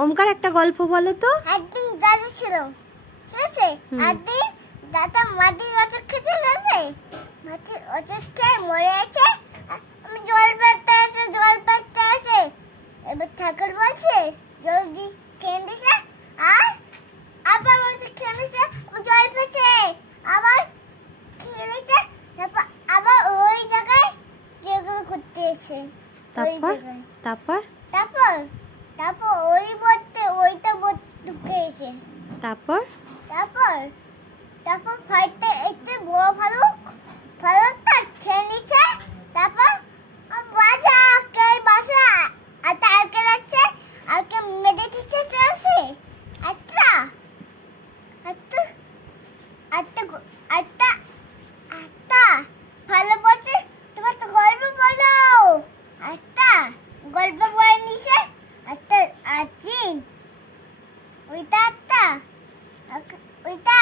ওমকার একটা গল্প বলো তো। একদিন দাদু ছিল, ঠিক আছে? একদিন দাদা মাটির অচক খেতে গেছে, মাটির অচক খেয়ে মরে আছে। আমি জল পাতে আছে, জল পাতে আছে। এবার ঠাকুর বলছে জল দি খেয়ে দিছে, আর আবার বলছে খেয়ে দিছে, জল পেছে, আবার খেয়ে দিছে, তারপর আবার ওই জায়গায় যেগুলো ঘুরতে এসে তারপর তারপর তারপর তারপর ওইটা ঢুকে এসে তারপর তারপর তারপর ফাইটে এসে বড় ভালুকটা খেয়ে নিচ্ছে। তারপর বাসা আর তারকে যাচ্ছে, আর কে মেরে দিচ্ছে আছে একটা একটা একটা একটা একটা ভালো বলছে, তোমার তো গল্প বলো, একটা গল্প বলে নিছে একটা দিন, ওইটা একটা ওইটা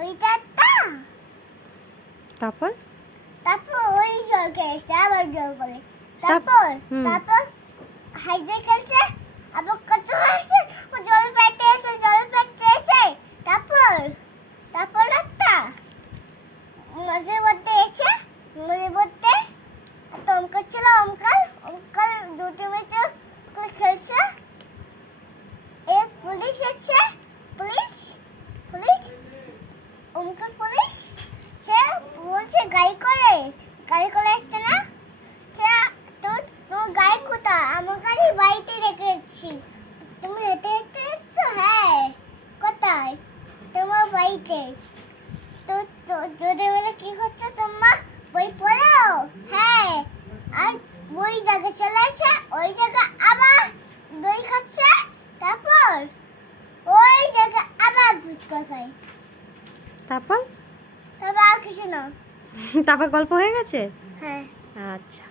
ওইটা একটা। তারপর তারপর ওই জল খেয়েছে, আবার জল করে, তারপর তারপর হাইজে খেলছে, আবার কত হয়েছে, ও জল পেতে এসে তারপর তারপর একটা নদীর মধ্যে এসে, নদীর মধ্যে একটা অঙ্কার ছিল, অঙ্কার দুটো মেয়েছে খেলছে। পুলিশ এসছে, পুলিশ পুলিশ অঙ্কার পুলিশ, সে বলছে গাড়ি করে এসছে না, সে তোমার গাড়ি কোথায়? আমার গাড়ি বাড়িতে রেখে এসেছি। তুমি হেঁটে হেঁটে এসছো? হ্যাঁ। কোথায়? তোমার বাড়িতে। তো যদি বলে কি করছো তোমার, বই পড়ো? হ্যাঁ। আর ওই জায়গায় চলে আসে, ওই জায়গায় আবার দই খাচ্ছে, তারপর ওই জায়গায় আবার ফুচকা খায়। তারপর তারপর আর কিছু না। তারপর গল্প হয়ে গেছে। হ্যাঁ। আচ্ছা।